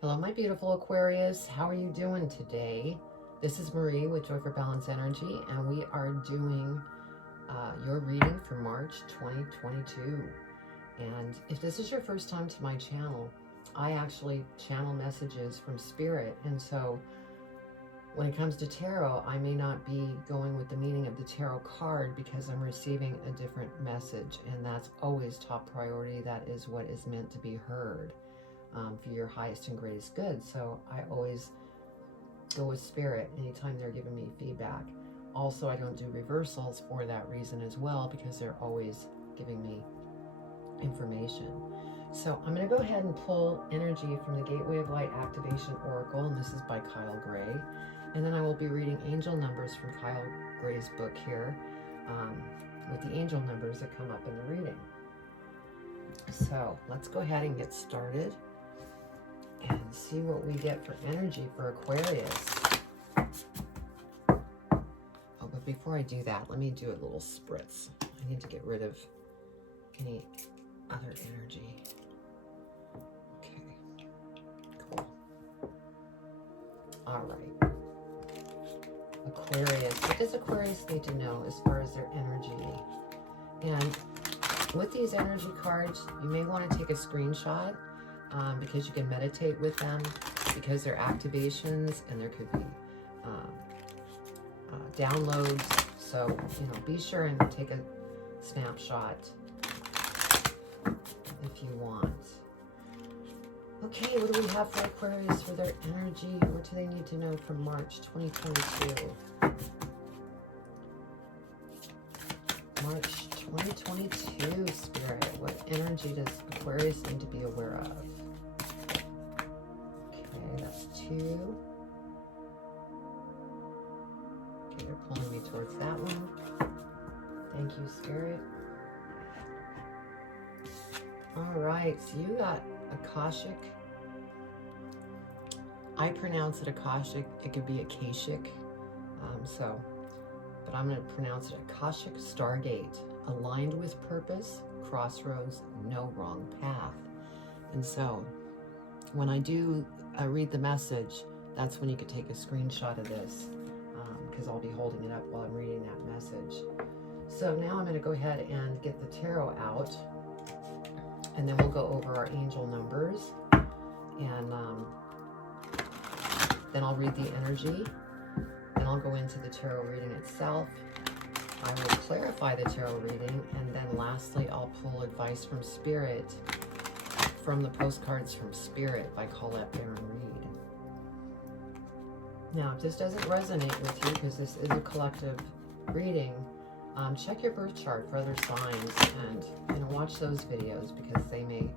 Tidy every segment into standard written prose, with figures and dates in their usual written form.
Hello, my beautiful Aquarius. How are you doing today? This is Marie with Joy for Balance Energy, and we are doing your reading for March 2022. And if this is your first time to my channel, I actually channel messages from Spirit. And so when it comes to tarot, I may not be going with the meaning of the tarot card because I'm receiving a different message. And that's always top priority. That is what is meant to be heard. For your highest and greatest good. So I always go with Spirit anytime they're giving me feedback. Also, I don't do reversals for that reason as well, because they're always giving me information. So I'm going to go ahead and pull energy from the Gateway of Light Activation Oracle, and this is by Kyle Gray. And then I will be reading angel numbers from Kyle Gray's book here, with the angel numbers that come up in the reading. So let's go ahead and get started and see what we get for energy for Aquarius. Oh, but before I do that, let me do a little spritz. I need to get rid of any other energy. Okay, cool. All right. Aquarius. What does Aquarius need to know as far as their energy? And with these energy cards, you may want to take a screenshot because you can meditate with them, because they're activations and there could be downloads. So, be sure and take a snapshot if you want. Okay, what do we have for Aquarius for their energy? What do they need to know for March 2022? March 2022, Spirit. What energy does Aquarius need to be aware of? Okay, that's 2. Okay, they're pulling me towards that one. Thank you, Spirit. All right, so you got Akashic. I pronounce it Akashic. It could be Akashic. But I'm going to pronounce it Akashic Stargate. Aligned with purpose, crossroads, no wrong path. And so when I do read the message, that's when you could take a screenshot of this, because I'll be holding it up while I'm reading that message. So now I'm going to go ahead and get the tarot out, and then we'll go over our angel numbers, and then I'll read the energy, then I'll go into the tarot reading itself. I will clarify the tarot reading, and then lastly, I'll pull advice from Spirit from the postcards from Spirit by Colette Baron Reed. Now, if this doesn't resonate with you, because this is a collective reading, check your birth chart for other signs, and watch those videos, because they may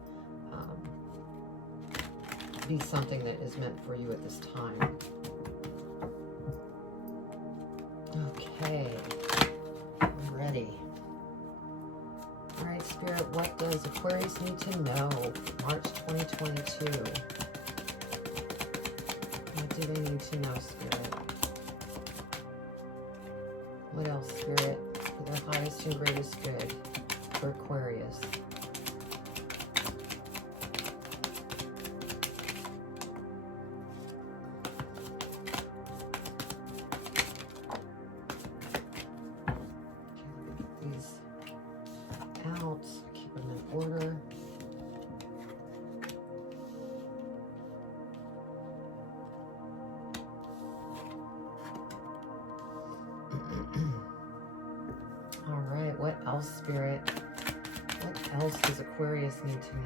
be something that is meant for you at this time. Okay. Ready. All right, Spirit, what does Aquarius need to know for March 2022? What do they need to know, Spirit? What else, Spirit, for their highest and greatest good for Aquarius? Out, keep them in order. All right, what else, Spirit? What else does Aquarius need to know?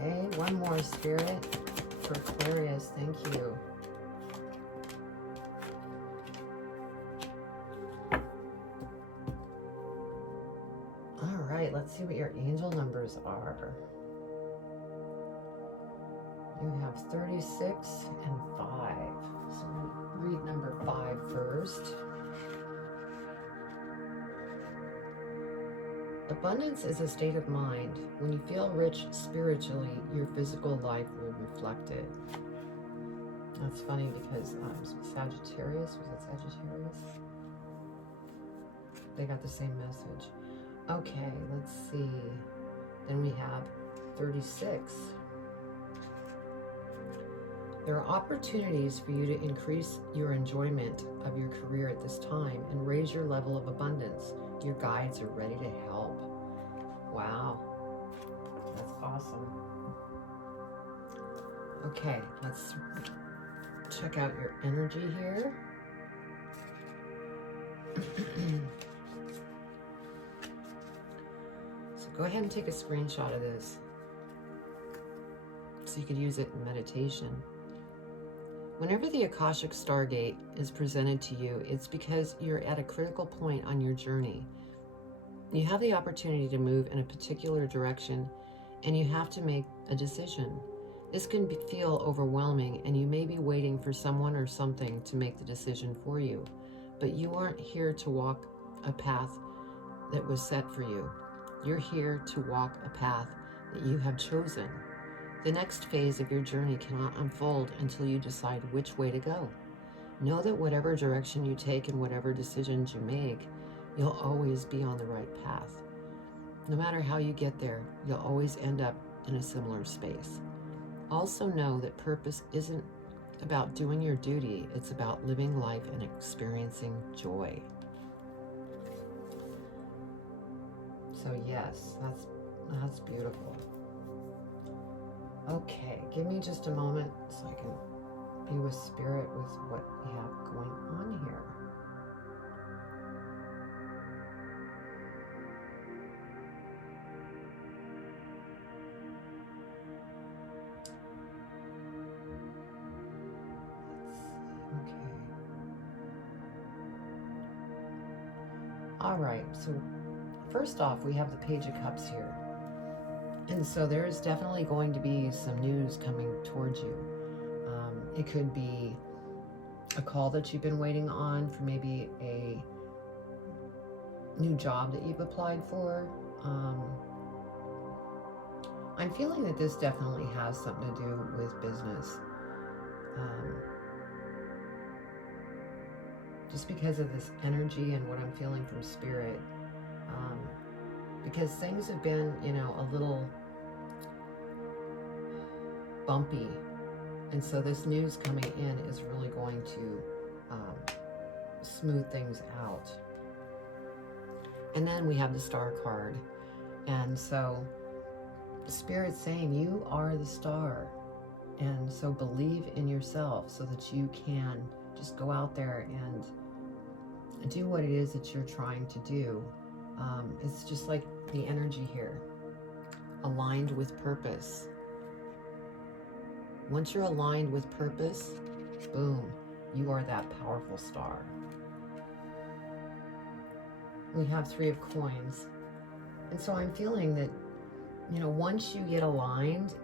Okay, one more, Spirit, for Aquarius. Thank you. All right, let's see what your angel numbers are. You have 36 and 5. So we'll read number 5 first. Abundance is a state of mind. When you feel rich spiritually, your physical life will reflect it. That's funny because Sagittarius, was it Sagittarius? They got the same message. Okay, let's see. Then we have 36. There are opportunities for you to increase your enjoyment of your career at this time and raise your level of abundance. Your guides are ready to help. Wow, that's awesome. Okay, let's check out your energy here. So go ahead and take a screenshot of this so you could use it in meditation. Whenever the Akashic Stargate is presented to you, it's because you're at a critical point on your journey. You have the opportunity to move in a particular direction, and you have to make a decision. This can feel overwhelming, and you may be waiting for someone or something to make the decision for you. But you aren't here to walk a path that was set for you. You're here to walk a path that you have chosen. The next phase of your journey cannot unfold until you decide which way to go. Know that whatever direction you take and whatever decisions you make, you'll always be on the right path. No matter how you get there, you'll always end up in a similar space. Also know that purpose isn't about doing your duty, it's about living life and experiencing joy. So yes, that's beautiful. Okay, give me just a moment so I can be with Spirit with what we have going on here. Okay. All right, so first off, we have the Page of Cups here. And so there's definitely going to be some news coming towards you. It could be a call that you've been waiting on for maybe a new job that you've applied for. I'm feeling that this definitely has something to do with business. Just because of this energy and what I'm feeling from Spirit. Because things have been, a little bumpy. And so this news coming in is really going to smooth things out. And then we have the Star card. And so Spirit's saying you are the star. And so believe in yourself so that you can just go out there and do what it is that you're trying to do. It's just like the energy here, aligned with purpose. Once you're aligned with purpose, boom, you are that powerful star. We have 3 of coins. And so I'm feeling that, once you get aligned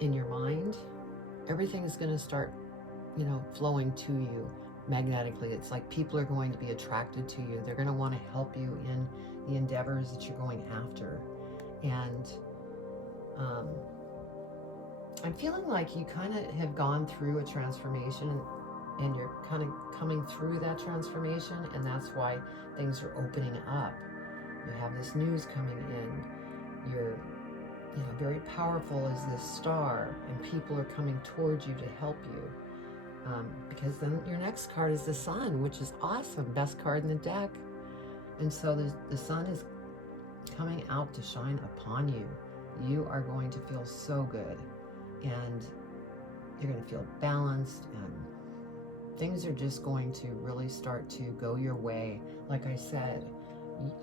in your mind, everything is going to start, flowing to you magnetically. It's like people are going to be attracted to you. They're going to want to help you in the endeavors that you're going after. And I'm feeling like you kind of have gone through a transformation and you're kind of coming through that transformation, and that's why things are opening up. You have this news coming in. You're very powerful as this star, and people are coming towards you to help you. Because then your next card is the Sun, which is awesome, best card in the deck. And so the Sun is coming out to shine upon you. You are going to feel so good, and you're going to feel balanced, and things are just going to really start to go your way. Like I said,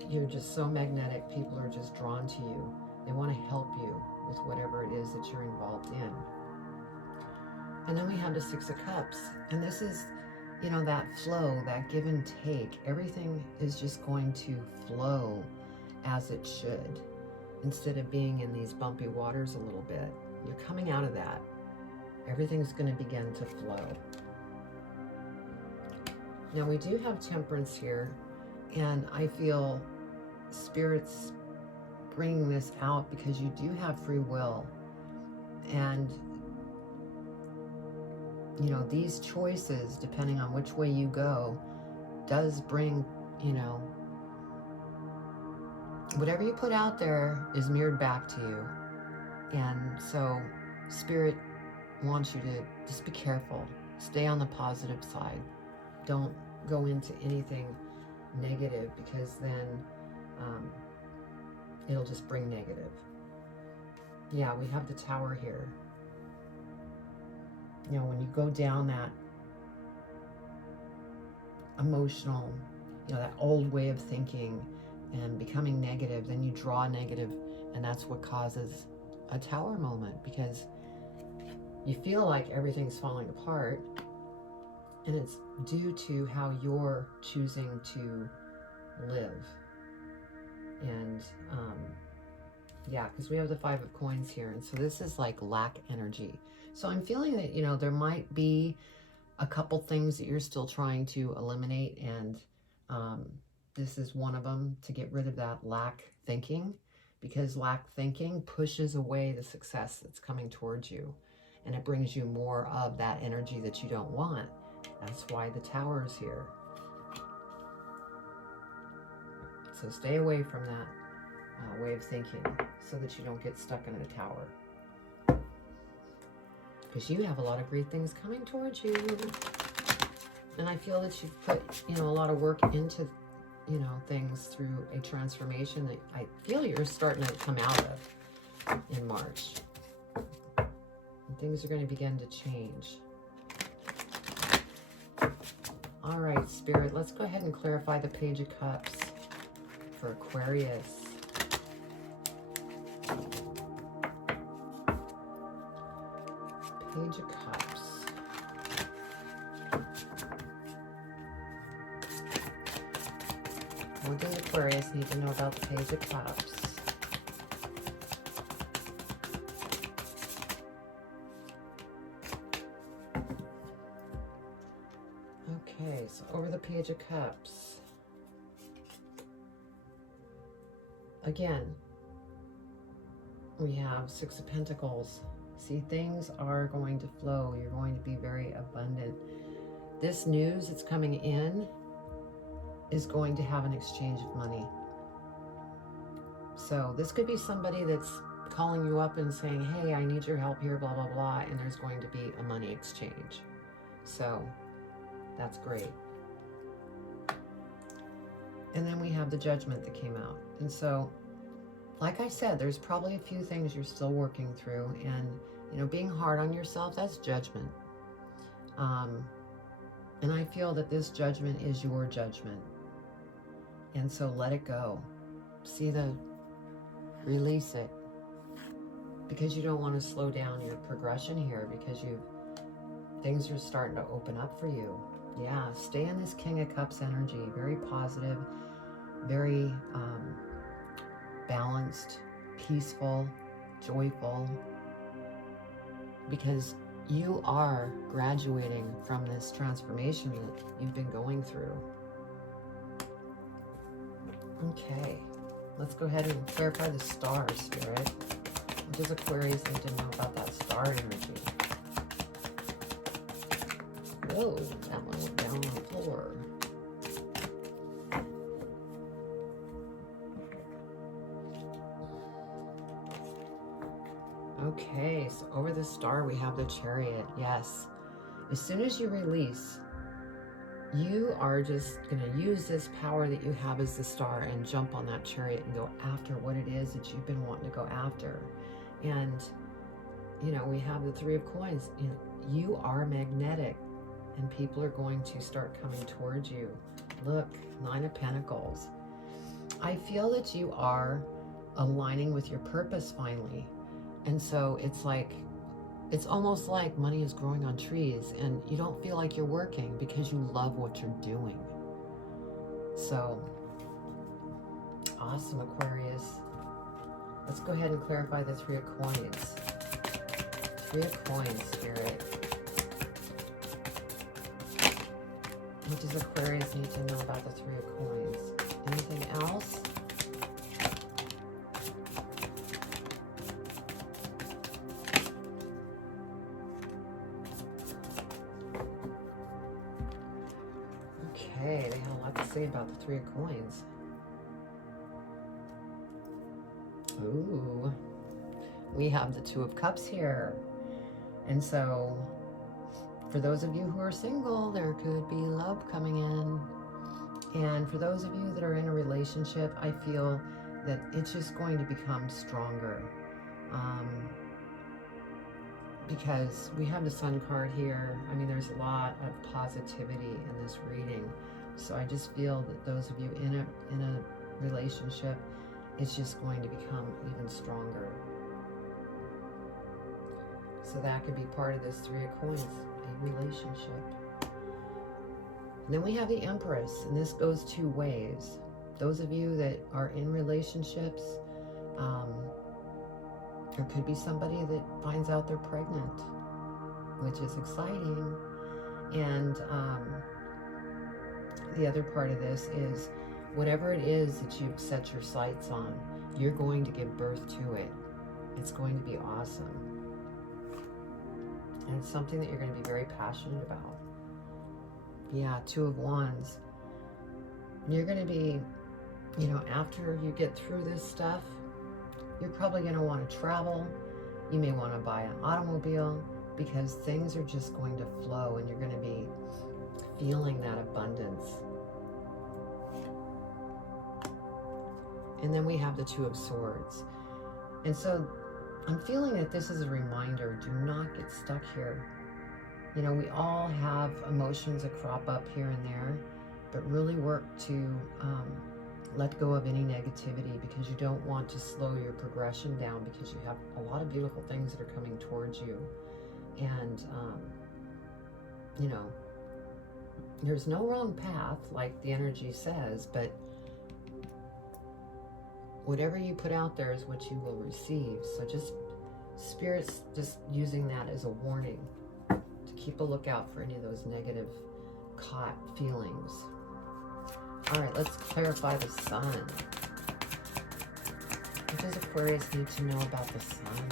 you're just so magnetic. People are just drawn to you. They want to help you with whatever it is that you're involved in. And then we have the 6 of Cups. And this is, that flow, that give and take. Everything is just going to flow as it should. Instead of being in these bumpy waters a little bit, you're coming out of that. Everything's going to begin to flow. Now we do have Temperance here. And I feel Spirit's bringing this out because you do have free will, and you know, these choices, depending on which way you go, does bring, you know, whatever you put out there is mirrored back to you. And so Spirit wants you to just be careful. Stay on the positive side. Don't go into anything negative, because then it'll just bring negative. Yeah, we have the Tower here. You know, when you go down that emotional, you know, that old way of thinking and becoming negative, then you draw negative, and that's what causes a Tower moment, because you feel like everything's falling apart, and it's due to how you're choosing to live. And yeah, because we have the 5 of Coins here, and so this is like lack energy. So I'm feeling that, you know, there might be a couple things that you're still trying to eliminate, and this is one of them, to get rid of that lack thinking, because lack thinking pushes away the success that's coming towards you, and it brings you more of that energy that you don't want. That's why the Tower is here. So stay away from that way of thinking, so that you don't get stuck in a tower. Because you have a lot of great things coming towards you. And I feel that you've put, you know, a lot of work into, you know, things through a transformation that I feel you're starting to come out of in March. And things are going to begin to change. All right, Spirit, let's go ahead and clarify the Page of Cups for Aquarius. Page of Cups. What does Aquarius need to know about the Page of Cups? Okay, so over the Page of Cups. Again, we have 6 of Pentacles. See, things are going to flow. You're going to be very abundant. This news that's coming in is going to have an exchange of money. So this could be somebody that's calling you up and saying, hey, I need your help here, blah, blah, blah, and there's going to be a money exchange. So that's great. And then we have the Judgment that came out. And so, like I said, there's probably a few things you're still working through, and you know, being hard on yourself, that's judgment. And I feel that this judgment is your judgment. And so let it go. Release it. Because you don't want to slow down your progression here, because things are starting to open up for you. Yeah, stay in this King of Cups energy. Very positive, very balanced, peaceful, joyful. Because you are graduating from this transformation that you've been going through. Okay, let's go ahead and clarify the Star, Spirit. What does Aquarius need to know about that Star energy? Whoa, that one went down on the floor. Okay, so over the Star we have the Chariot. Yes, as soon as you release, you are just going to use this power that you have as the Star and jump on that Chariot and go after what it is that you've been wanting to go after. And you know, we have the 3 of Coins. You are magnetic, and people are going to start coming towards you. Look, 9 of Pentacles. I feel that you are aligning with your purpose finally. And so it's almost like money is growing on trees, and you don't feel like you're working because you love what you're doing. So, awesome, Aquarius. Let's go ahead and clarify the 3 of Coins. 3 of Coins, Spirit. What does Aquarius need to know about the 3 of Coins? Anything else? say about the Three of Coins. Ooh, we have the Two of Cups here. And so, for those of you who are single, there could be love coming in. And for those of you that are in a relationship, I feel that it's just going to become stronger. Because we have the Sun card here. I mean, there's a lot of positivity in this reading. So I just feel that those of you in a relationship, it's just going to become even stronger. So that could be part of this Three of Coins, a relationship. And then we have the Empress, and this goes two ways. Those of you that are in relationships, there could be somebody that finds out they're pregnant, which is exciting. And the other part of this is whatever it is that you've set your sights on, you're going to give birth to it. It's going to be awesome. And it's something that you're going to be very passionate about. Yeah, Two of Wands. You're going to be, you know, after you get through this stuff, you're probably going to want to travel. You may want to buy an automobile because things are just going to flow and you're going to be feeling that abundance. And then we have the Two of Swords. And so I'm feeling that this is a reminder, do not get stuck here. You know, we all have emotions that crop up here and there, but really work to let go of any negativity because you don't want to slow your progression down because you have a lot of beautiful things that are coming towards you. And, you know, there's no wrong path, like the energy says, but whatever you put out there is what you will receive. So just Spirit's just using that as a warning to keep a lookout for any of those negative caught feelings. All right, let's clarify the Sun. What does Aquarius need to know about the Sun?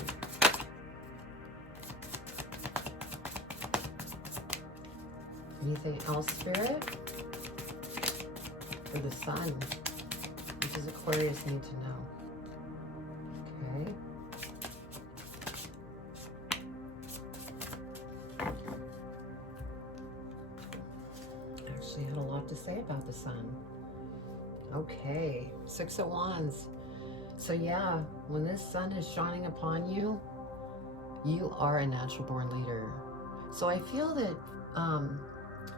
Anything else, Spirit? For the Sun, what does Aquarius need to know? Okay. Actually had a lot to say about the Sun. Okay, Six of Wands. So yeah, when this sun is shining upon you, you are a natural born leader. So I feel that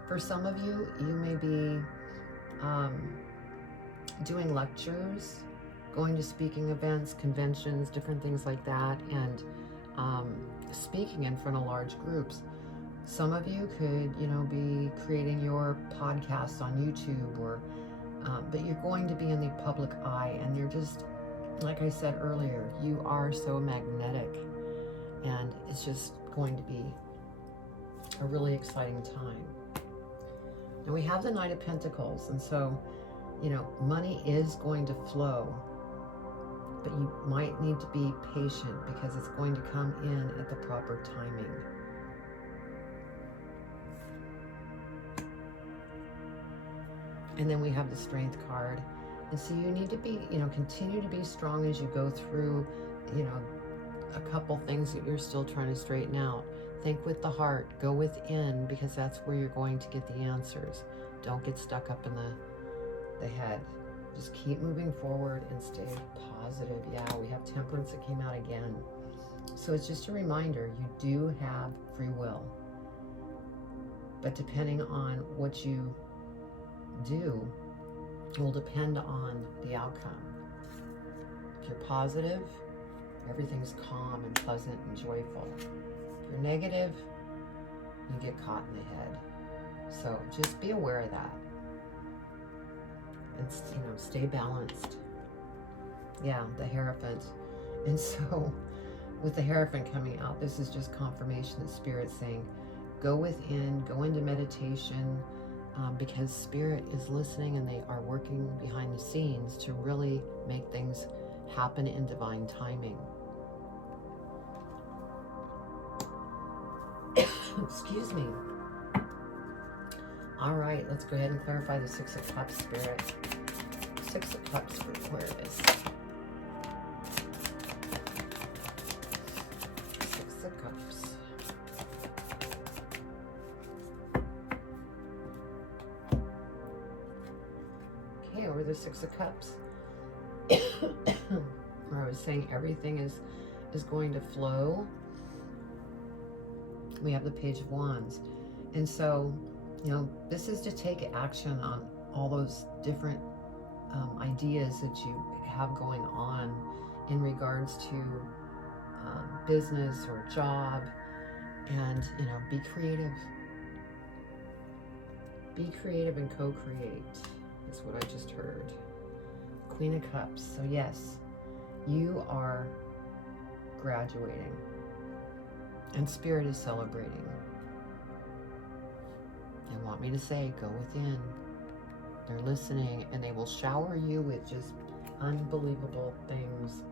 for some of you, you may be doing lectures, going to speaking events, conventions, different things like that, and speaking in front of large groups. Some of you could, you know, be creating your podcast on YouTube, or but you're going to be in the public eye, and you're just, like I said earlier, you are so magnetic, and it's just going to be a really exciting time. And we have the Knight of Pentacles, and so, you know, money is going to flow, but you might need to be patient because it's going to come in at the proper timing. And then we have the Strength card. And so you need to be, you know, continue to be strong as you go through, you know, a couple things that you're still trying to straighten out. Think with the heart, go within, because that's where you're going to get the answers. Don't get stuck up in the head. Just keep moving forward and stay positive. Yeah, we have Temperance that came out again. So it's just a reminder, you do have free will. But depending on what you do will depend on the outcome. If you're positive, everything's calm and pleasant and joyful. If you're negative, you get caught in the head. So just be aware of that. And, you know, stay balanced. Yeah, the Hierophant. And so with the Hierophant coming out, this is just confirmation that Spirit's saying, go within, go into meditation, because Spirit is listening and they are working behind the scenes to really make things happen in divine timing. Excuse me. All right, let's go ahead and clarify the Six of Cups, Spirit. Six of Cups for Aquarius. Six of Cups. Okay, over the Six of Cups. Where I was saying everything is going to flow. We have the Page of Wands. And so, you know, this is to take action on all those different ideas that you have going on in regards to business or job. And, you know, be creative. Be creative and co-create is what I just heard. Queen of Cups. So yes, you are graduating. And Spirit is celebrating. They want me to say, go within. They're listening, and they will shower you with just unbelievable things.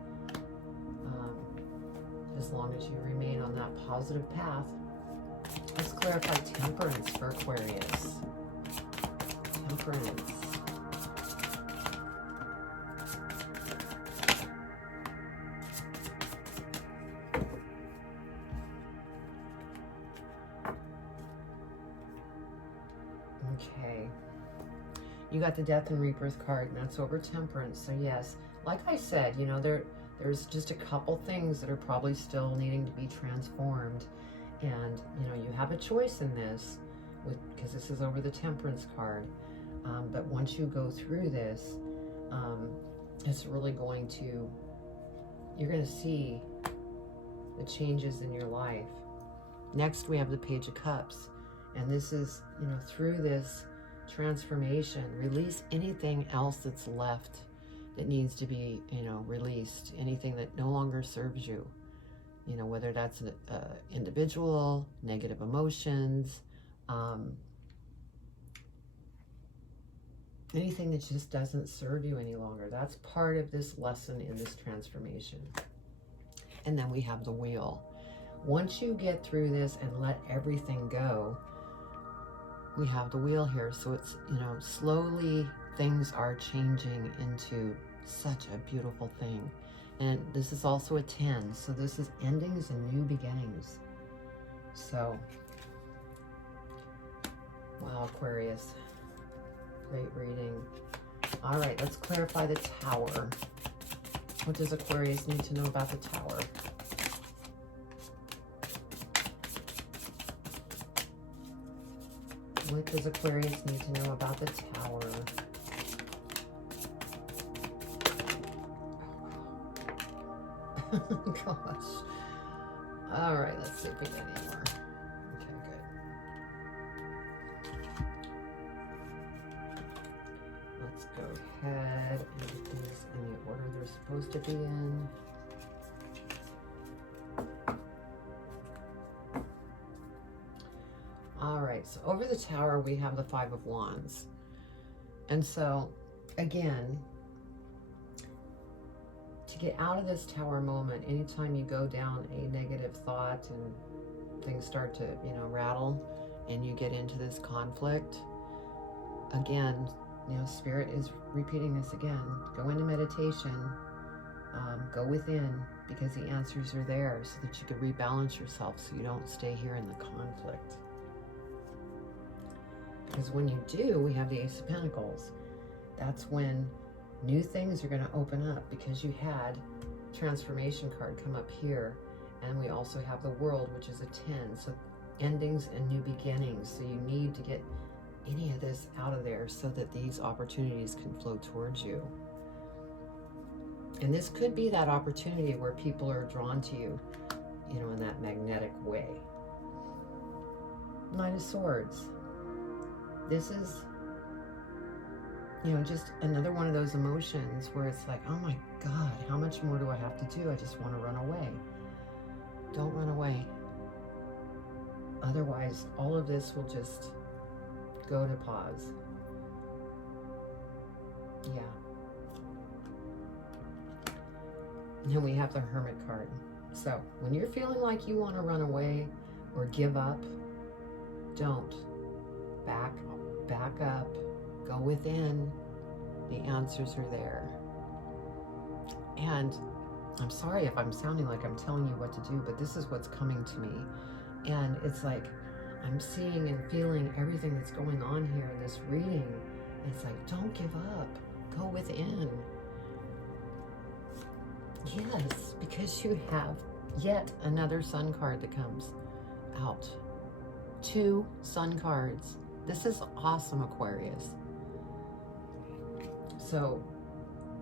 As long as you remain on that positive path. Let's clarify Temperance for Aquarius. Temperance. Okay. You got the Death and Rebirth card, and that's over Temperance. So yes, like I said, you know, there's just a couple things that are probably still needing to be transformed. And, you know, you have a choice in this, because this is over the Temperance card. But once you go through this, it's really going to, you're going to see the changes in your life. Next, we have the Page of Cups. And this is, you know, through this transformation, release anything else that's left that needs to be, you know, released. Anything that no longer serves you. You know, whether that's an individual, negative emotions, anything that just doesn't serve you any longer. That's part of this lesson in this transformation. And then we have the Wheel. Once you get through this and let everything go, we have the Wheel here. So it's, you know, slowly things are changing into such a beautiful thing. And this is also a 10. So this is endings and new beginnings. So, wow, Aquarius. Great reading. All right, let's clarify the Tower. What does Aquarius need to know about the Tower? What does Aquarius need to know about the Tower? Gosh. All right, let's see if we get any more. Okay, good. Let's go ahead and get these in the order they're supposed to be in. All right, so over the Tower, we have the Five of Wands. And so, again, to get out of this Tower moment, anytime you go down a negative thought and things start to, you know, rattle and you get into this conflict, again, you know, Spirit is repeating this again. Go into meditation, go within, because the answers are there so that you can rebalance yourself so you don't stay here in the conflict. Because when you do, we have the Ace of Pentacles. That's when new things are going to open up, because you had transformation card come up here, and we also have the World, which is a 10. So endings and new beginnings. So you need to get any of this out of there so that these opportunities can flow towards you. And this could be that opportunity where people are drawn to you, you know, in that magnetic way. Knight of Swords. This is, you know, just another one of those emotions where it's like, oh my God, how much more do I have to do? I just want to run away. Don't run away. Otherwise, all of this will just go to pause. Yeah. And then we have the Hermit card. So when you're feeling like you want to run away or give up, don't. Back back up, go within. The answers are there. And I'm sorry if I'm sounding like I'm telling you what to do, but this is what's coming to me. And it's like I'm seeing and feeling everything that's going on here in this reading. It's like, don't give up. Go within. Yes, because you have yet another sun card that comes out. 2 sun cards. This is awesome, Aquarius. So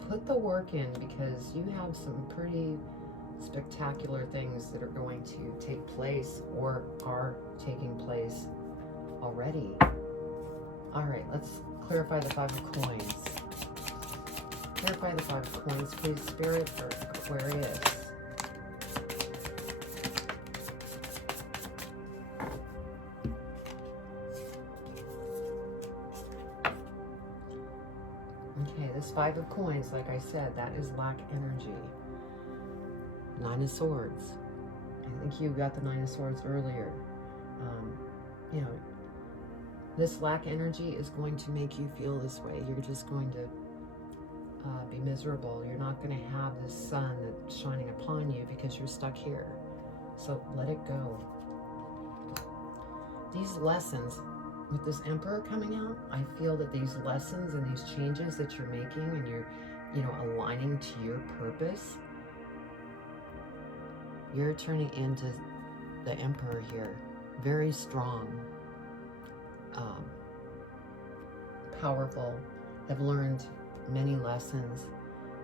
put the work in, because you have some pretty spectacular things that are going to take place or are taking place already. All right, let's clarify the 5 of coins. Clarify the 5 of coins, please, Spirit, for Aquarius. Okay, this 5 of coins, like I said, that is lack energy. 9 of swords. I think you got the 9 of swords earlier. You know, this lack energy is going to make you feel this way. You're just going to be miserable. You're not going to have this sun that's shining upon you because you're stuck here. So let it go. These lessons, with this Emperor coming out, I feel that these lessons and these changes that you're making and you're, aligning to your purpose, you're turning into the Emperor here. Very strong, powerful, have learned many lessons,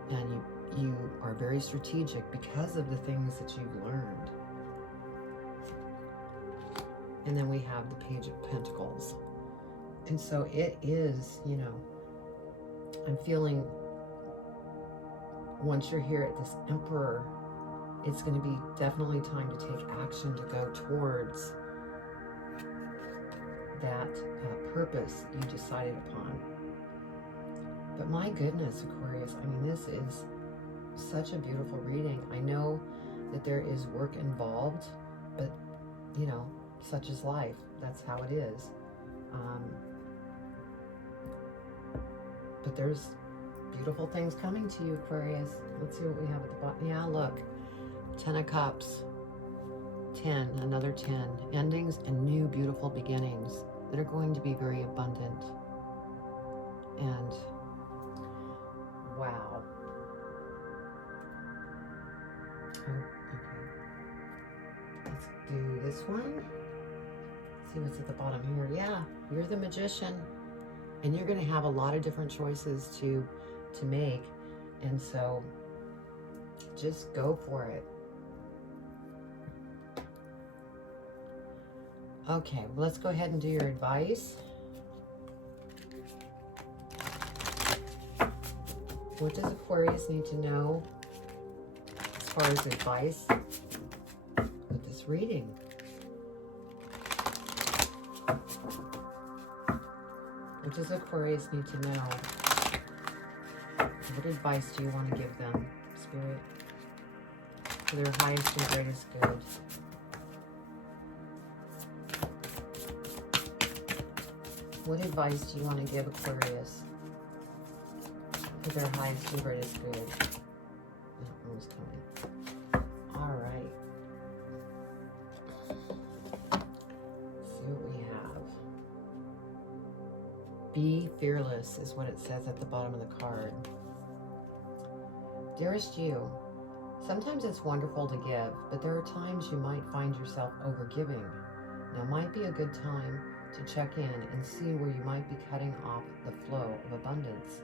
and you are very strategic because of the things that you've learned. And then we have the Page of Pentacles. And so it is, I'm feeling once you're here at this Emperor, it's going to be definitely time to take action to go towards that purpose you decided upon. But my goodness, Aquarius, I mean, this is such a beautiful reading. I know that there is work involved, but, such is life. That's how it is. But there's beautiful things coming to you, Aquarius. Let's see what we have at the bottom. Yeah, look. 10 of Cups. 10, another 10. Endings and new beautiful beginnings that are going to be very abundant. And wow. Oh, okay. Let's do this one. See what's at the bottom here. Yeah, you're the Magician. And you're going to have a lot of different choices to make. And so just go for it. Okay, well, let's go ahead and do your advice. What does Aquarius need to know as far as advice with this reading? What does Aquarius need to know? What advice do you want to give them, Spirit, for their highest and greatest good? What advice do you want to give Aquarius for their highest and greatest good? That one's coming. All right. Let's see what we have. Be fearless is what it says at the bottom of the card. Dearest you, sometimes it's wonderful to give, but there are times you might find yourself overgiving. Now might be a good time to check in and see where you might be cutting off the flow of abundance.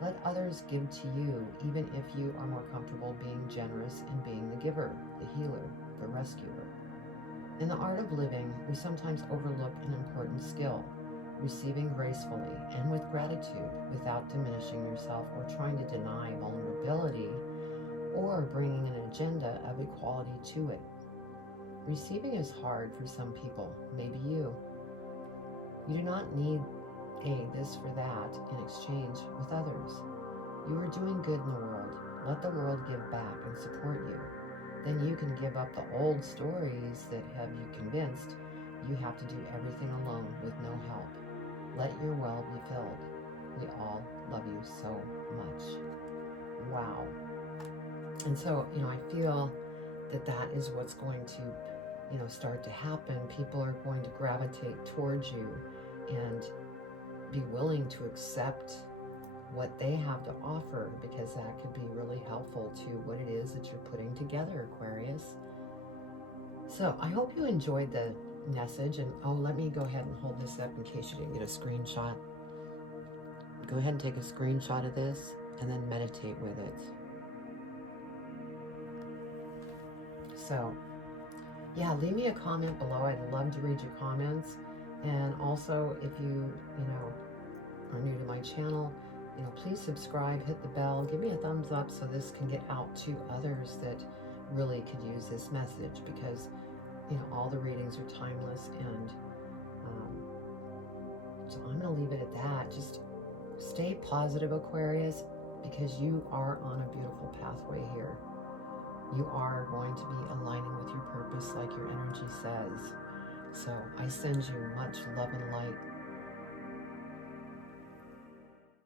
Let others give to you, even if you are more comfortable being generous and being the giver, the healer, the rescuer. In the art of living, we sometimes overlook an important skill, receiving gracefully and with gratitude without diminishing yourself or trying to deny vulnerability or bringing an agenda of equality to it. Receiving is hard for some people, maybe you. You do not need this for that in exchange with others. You are doing good in the world. Let the world give back and support you. Then you can give up the old stories that have you convinced you have to do everything alone with no help. Let your well be filled. We all love you so much. Wow. And so, I feel that that is what's going to, start to happen. People are going to gravitate towards you and be willing to accept what they have to offer, because that could be really helpful to what it is that you're putting together, Aquarius. So I hope you enjoyed the message. And let me go ahead and hold this up in case you didn't get a screenshot. Go ahead and take a screenshot of this and then meditate with it. So yeah, leave me a comment below. I'd love to read your comments. And also, if you are new to my channel, please subscribe, hit the bell, give me a thumbs up so this can get out to others that really could use this message, because all the readings are timeless. And so I'm going to leave it at that. Just stay positive, Aquarius, because you are on a beautiful pathway here. You are going to be aligning with your purpose like your energy says. So I send you much love and light.